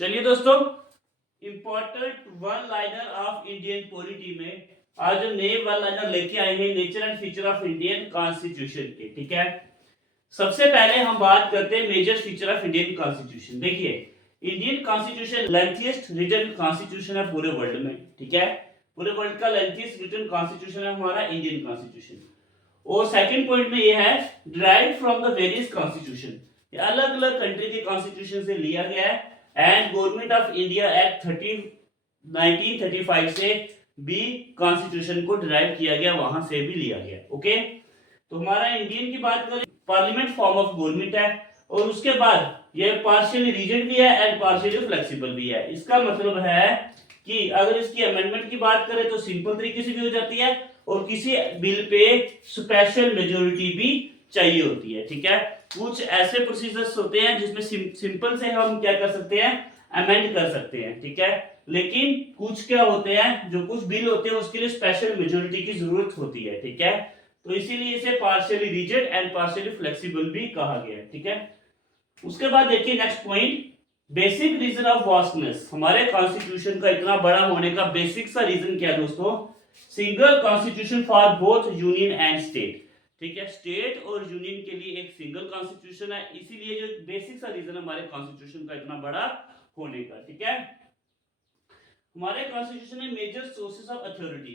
चलिए दोस्तों, important one liner of Indian polity में आज जो नए वन लाइनर लेके आए हैं nature and feature of Indian constitution के। ठीक है, सबसे पहले हम बात करते हैं major feature of Indian constitution. देखिए, Indian constitution lengthiest written constitution है पूरे वर्ल्ड में। ठीक है, पूरे वर्ल्ड का लेंथीएस्ट रिटन कॉन्स्टिट्यूशन है हमारा इंडियन कॉन्स्टिट्यूशन। और सेकंड पॉइंट में ये है derived from the various constitution, अलग अलग कंट्री के कॉन्स्टिट्यूशन से लिया गया है। And government of India act 1935 से भी कॉन्स्टिट्यूशन को डिराइव किया गया, वहां से भी लिया गया। ओके, तो हमारा इंडियन की बात करें, पार्लियामेंट फॉर्म ऑफ गवर्नमेंट है और उसके बाद ये पार्शियली रिजिड भी है एंड पार्शियली फ्लेक्सिबल भी है। इसका मतलब है कि अगर इसकी अमेंडमेंट की बात करें तो सिंपल तरीके से भी हो जाती है और किसी बिल पे स्पेशल मेजोरिटी भी चाहिए होती है। ठीक है, कुछ ऐसे प्रोसीजर्स होते हैं जिसमें सिंपल से हम क्या कर सकते हैं, अमेंड कर सकते हैं। ठीक है, लेकिन कुछ क्या होते हैं, जो कुछ बिल होते हैं उसके लिए स्पेशल मेजोरिटी की जरूरत होती है। ठीक है, तो इसीलिए इसे partially rigid and partially flexible भी कहा गया है। ठीक है, उसके बाद देखिए next point, basic reason of vastness. हमारे कॉन्स्टिट्यूशन का इतना बड़ा होने का बेसिक सा रीजन क्या है दोस्तों, single constitution for both union and state. ठीक है, स्टेट और यूनियन के लिए एक सिंगल कॉन्स्टिट्यूशन है, इसीलिए जो बेसिक सा रीजन है हमारे कॉन्स्टिट्यूशन का इतना बड़ा होने का। ठीक है, हमारे कॉन्स्टिट्यूशन में मेजर सोर्सेस ऑफ अथॉरिटी,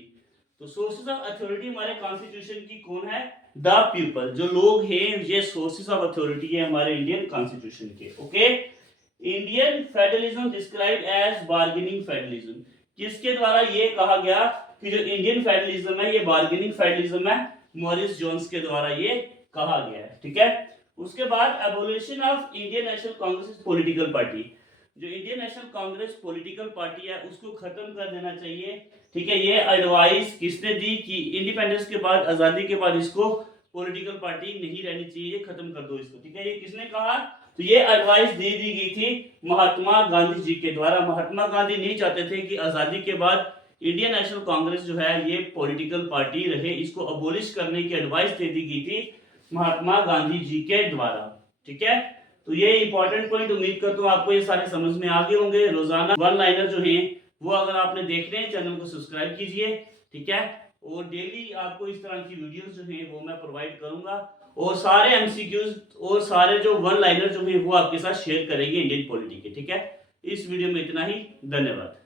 तो सोर्सेस ऑफ अथॉरिटी हमारे कॉन्स्टिट्यूशन की कौन है, द पीपल, जो लोग हैं, ये सोर्सेस ऑफ अथॉरिटी है हमारे इंडियन कॉन्स्टिट्यूशन के। Okay, Indian federalism describe as bargaining federalism, किसके द्वारा ये कहा गया कि जो इंडियन फेडरलिज्म है ये बार्गेनिंग फेडरलिज्म है, मॉरिस जोन्स के द्वारा ये कहा गया है। ठीक है, उसके बाद abolition of Indian National Congress political party, जो Indian National Congress political party है उसको खत्म कर देना चाहिए। ठीक है, ये एडवाइस किसने दी कि इंडिपेंडेंस के बाद, आजादी के बाद इसको पॉलिटिकल पार्टी नहीं रहनी चाहिए, ये खत्म कर दो इसको। ठीक है, ये किसने कहा, तो ये एडवाइस दे दी गई थी महात्मा गांधी जी के द्वारा। महात्मा गांधी नहीं चाहते थे कि आजादी के बाद इंडियन नेशनल कांग्रेस जो है ये पॉलिटिकल पार्टी रहे, इसको अबोलिश करने की एडवाइस दे दी गई थी महात्मा गांधी जी के द्वारा। ठीक है, तो ये इंपॉर्टेंट पॉइंट, उम्मीद करता हूँ आपको ये सारे समझ में आ गए होंगे। रोजाना वन लाइनर जो है वो अगर आपने देखने हैं, चैनल को सब्सक्राइब कीजिए। ठीक है, और डेली आपको इस तरह की वीडियोस जो है वो मैं प्रोवाइड करूंगा और सारे एमसीक्यूज और सारे जो वन लाइनर जो है वो आपके साथ शेयर करेंगे इंडियन पॉलिटी के। ठीक है, इस वीडियो में इतना ही, धन्यवाद।